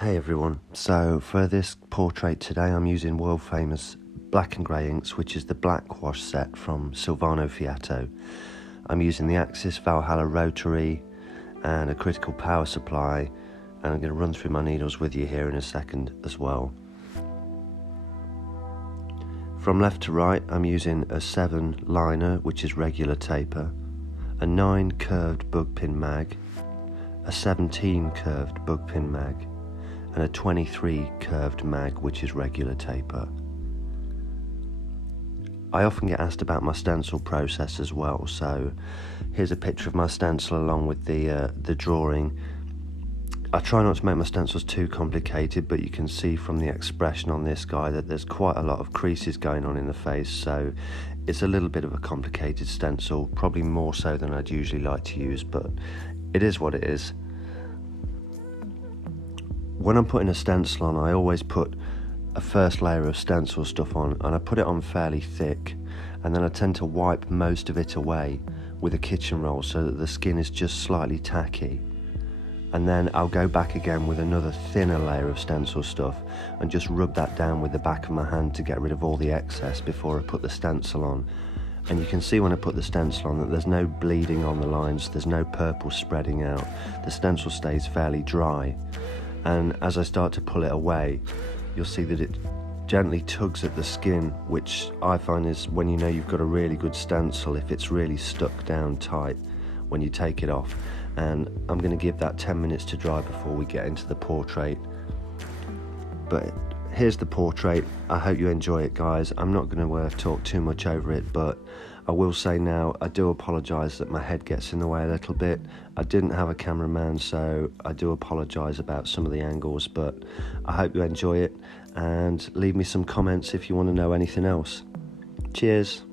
Hey everyone, so for this portrait today I'm using world famous black and grey inks, which is the black wash set from Silvano Fiato. I'm using the Axis Valhalla rotary and a critical power supply, and I'm going to run through my needles with you here in a second as well. From left to right I'm using a 7 liner, which is regular taper, a 9 curved bug pin mag, a 17 curved bug pin mag, and a 23 curved mag, which is regular taper. I often get asked about my stencil process as well, so here's a picture of my stencil along with the drawing. I try not to make my stencils too complicated, but you can see from the expression on this guy that there's quite a lot of creases going on in the face, so it's a little bit of a complicated stencil, probably more so than I'd usually like to use, but it is what it is. When I'm putting a stencil on, I always put a first layer of stencil stuff on, and I put it on fairly thick, and then I tend to wipe most of it away with a kitchen roll so that the skin is just slightly tacky, and then I'll go back again with another thinner layer of stencil stuff and just rub that down with the back of my hand to get rid of all the excess before I put the stencil on. And you can see when I put the stencil on that there's no bleeding on the lines, there's no purple spreading out, the stencil stays fairly dry. And as I start to pull it away, you'll see that it gently tugs at the skin, which I find is when you know you've got a really good stencil, if it's really stuck down tight when you take it off. And I'm going to give that 10 minutes to dry before we get into the portrait. But here's the portrait. I hope you enjoy it, guys. I'm not going to talk too much over it, but I will say now, I do apologise that my head gets in the way a little bit. I didn't have a cameraman, so I do apologise about some of the angles, but I hope you enjoy it, and leave me some comments if you want to know anything else. Cheers.